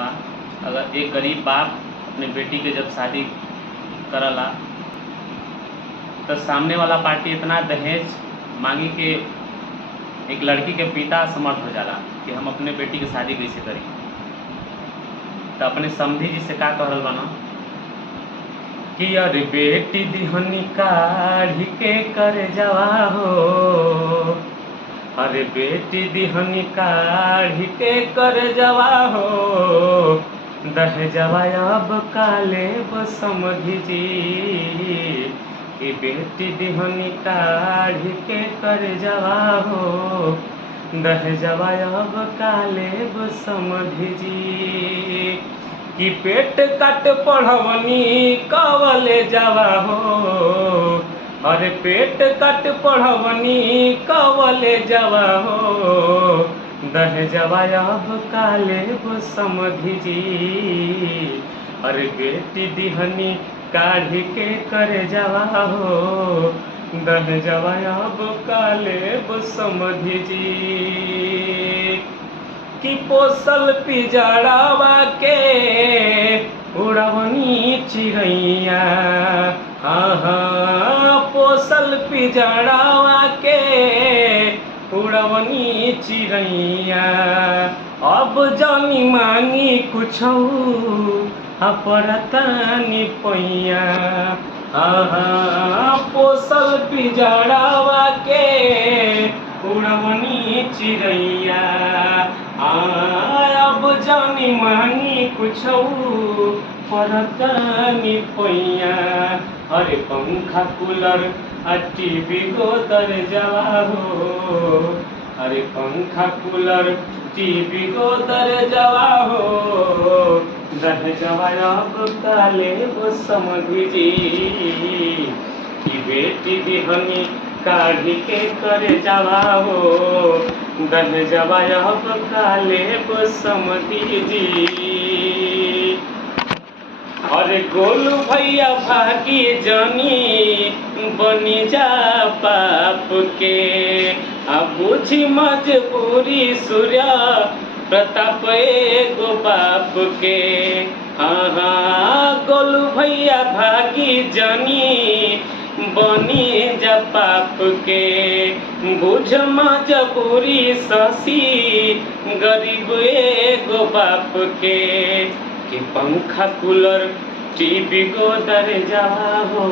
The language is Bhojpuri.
बा। अगर एक गरीब बाप अपने बेटी के जब शादी करला तो सामने वाला पार्टी इतना दहेज मांगी कि एक लड़की के पिता समर्थ हो जाला कि हम अपने बेटी की शादी कैसे करी। तो अपने समधी जी से का कहल बना कि अरे बेटी दिहनी काढ़ी के कर जवा हो, अरे बेटी दिहनी काढ़ी के कर जवा हो, दहेजवा अब काले समधी जी कि बेटी दिहनी काढ़ी के कर जवा हो, दहेजवा अब काले समधी जी कि पेट काट पढ़वनी कवले जावा हो, अरे पेट काट पढ़वनी कवले जावा हो, दहेजवा अब काले समधी जी, अरे बेटी दिहनी काढ़ी के कर जावा हो, दहेजवा अब काले समधी जी कि पोसल पिजड़ावा के उड़वनी चिड़ैया, हाँ पोसल पिजड़ावा के उड़वनी चिड़ैया, अब जानी मांगी कुछौ अपरतानी पैया, हाँ पोसल पिजड़ावा के उड़वनी चिड़ैया, अब जानी मानी कुछौ परतानी पैया, अरे पंखा कूलर आ टीवी गोदर जवा हो, अरे पंखा कूलर टीवी गोदर जवा हो, दहेजवा अब काले समधी जी कि बेटी दिहनी काढ़ी के कर जावा हो, दहेजवा अब काले समधी जी। अरे गोलू भैया भागी जानी बनी जा पाप के, अब बुझी मजबूरी सूर्या प्रताप एगो बाप के, हाँ गोलू भैया भागी जानी बनी जा पाप के, बुझ मजबूरी शशि गरीब एगो बाप के कि पंखा कूलर टीवी गोदर जावा हो।